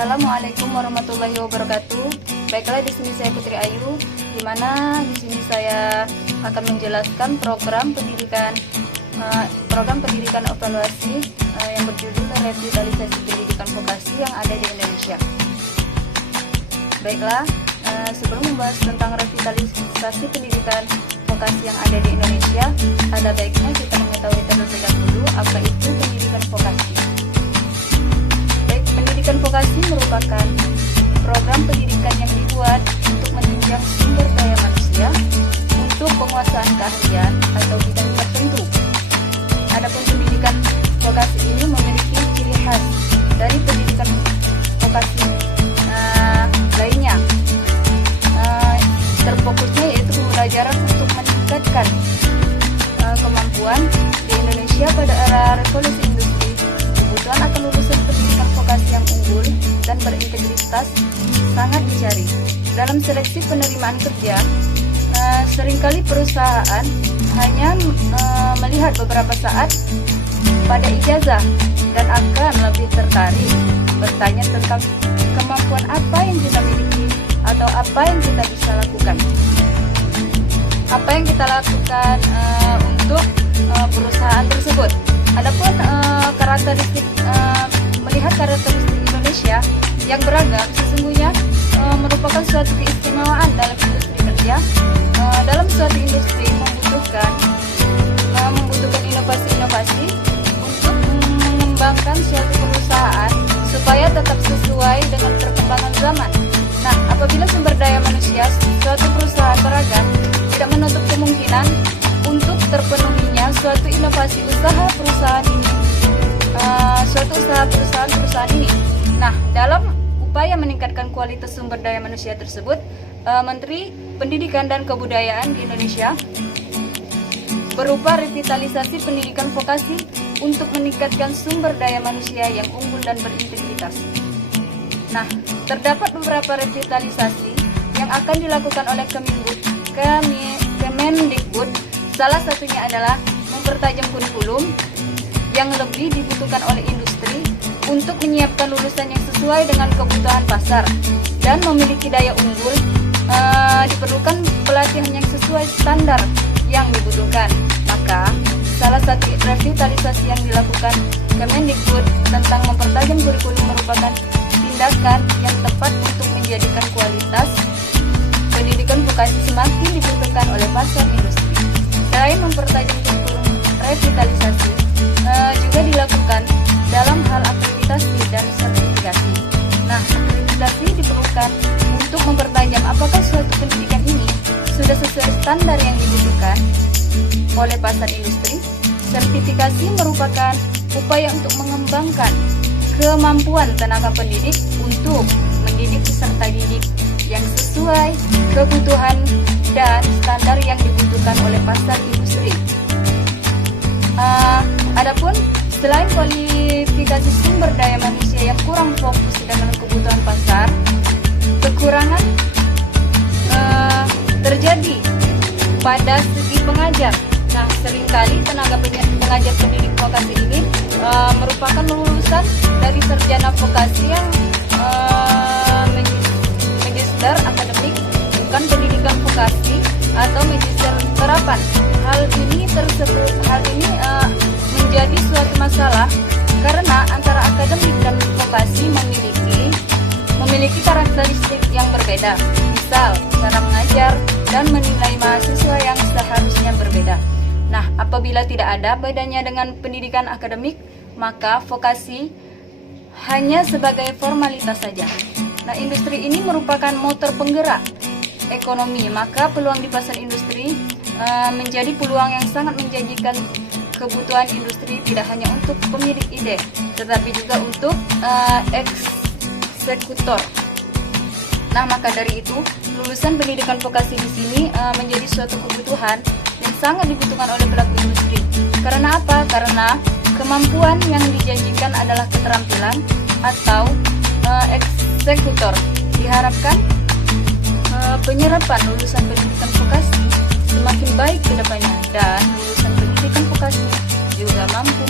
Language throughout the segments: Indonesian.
Assalamualaikum warahmatullahi wabarakatuh. Baiklah, di sini saya Putri Ayu, di mana di sini saya akan menjelaskan program pendidikan evaluasi yang berjudul Revitalisasi Pendidikan Vokasi yang ada di Indonesia. Baiklah, sebelum membahas tentang revitalisasi pendidikan vokasi yang ada di Indonesia, ada baiknya kita mengetahui terlebih dahulu apa itu pendidikan vokasi. Baik, pendidikan vokasi merupakan program pendidikan yang dibuat untuk menunjang sumber daya manusia untuk penguasaan keahlian atau bidang tertentu. Adapun pendidikan vokasi ini memiliki ciri khas dari pendidikan vokasi lainnya. Terfokusnya yaitu pembelajaran untuk meningkatkan kemampuan di Indonesia pada era revolusi industri. Kebutuhan akan lulusan pendidikan vokasi yang unggul dan berintegritas sangat dicari. Dalam seleksi penerimaan kerja, seringkali perusahaan hanya melihat beberapa saat pada ijazah dan akan lebih tertarik bertanya tentang kemampuan apa yang kita miliki atau apa yang kita bisa lakukan. Apa yang kita lakukan untuk perusahaan tersebut. Adapun melihat karakteristik Indonesia yang beragam sesungguhnya merupakan suatu keistimewaan dalam industri kerja. Dalam suatu industri membutuhkan inovasi-inovasi untuk mengembangkan suatu perusahaan supaya tetap sesuai dengan perkembangan zaman. Nah, apabila sumber daya manusia suatu perusahaan beragam, tidak menutup kemungkinan untuk terpenuhinya suatu inovasi usaha perusahaan ini. Nah, dalam upaya meningkatkan kualitas sumber daya manusia tersebut, Menteri Pendidikan dan Kebudayaan di Indonesia berupa revitalisasi pendidikan vokasi untuk meningkatkan sumber daya manusia yang unggul dan berintegritas. Nah, terdapat beberapa revitalisasi yang akan dilakukan oleh Kemendikbud. Salah satunya adalah mempertajam kurikulum yang lebih dibutuhkan oleh industri untuk menyiapkan lulusan yang sesuai dengan kebutuhan pasar dan memiliki daya unggul. Diperlukan pelatihan yang sesuai standar yang dibutuhkan. Maka, salah satu revitalisasi yang dilakukan Kemendikbud tentang mempertajam kurikulum merupakan tindakan yang tepat untuk menjadikan kualitas pendidikan vokasi semakin dibutuhkan oleh pasar industri. Selain mempertajam kurikulum, revitalisasi juga dilakukan dalam hal akreditasi dan sertifikasi. Nah, akreditasi diperlukan untuk mempertajam apakah suatu pendidikan ini sudah sesuai standar yang dibutuhkan oleh pasar industri. Sertifikasi merupakan upaya untuk mengembangkan kemampuan tenaga pendidik untuk mendidik peserta didik yang sesuai kebutuhan dan standar yang dibutuhkan oleh pasar industri. Adapun selain kualifikasi sumber daya manusia yang kurang fokus dengan kebutuhan pasar, kekurangan terjadi pada segi pengajar. Nah, seringkali tenaga pengajar pendidik vokasi ini merupakan lulusan dari sarjana vokasi yang magister akademik, bukan pendidikan vokasi atau magister terapan. Hal ini menjadi suatu masalah karena antara akademik dan vokasi memiliki karakteristik yang berbeda. Misal, cara mengajar dan menilai mahasiswa yang seharusnya berbeda. Nah, apabila tidak ada bedanya dengan pendidikan akademik, maka vokasi hanya sebagai formalitas saja. Nah, industri ini merupakan motor penggerak ekonomi, maka peluang di pasar industri menjadi peluang yang sangat menjanjikan. Kebutuhan industri tidak hanya untuk pemilik ide, tetapi juga untuk eksekutor. Nah, maka dari itu, lulusan pendidikan vokasi di sini menjadi suatu kebutuhan yang sangat dibutuhkan oleh pelaku industri. Karena apa? Karena kemampuan yang dijanjikan adalah keterampilan atau eksekutor. Diharapkan penyerapan lulusan pendidikan vokasi semakin baik ke depannya dan lulusan pendidikan vokasi juga mampu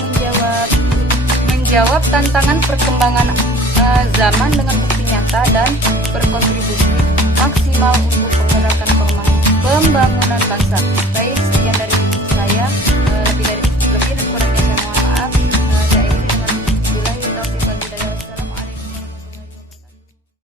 menjawab tantangan perkembangan zaman dengan bukti nyata dan berkontribusi maksimal untuk pembangunan bangsa.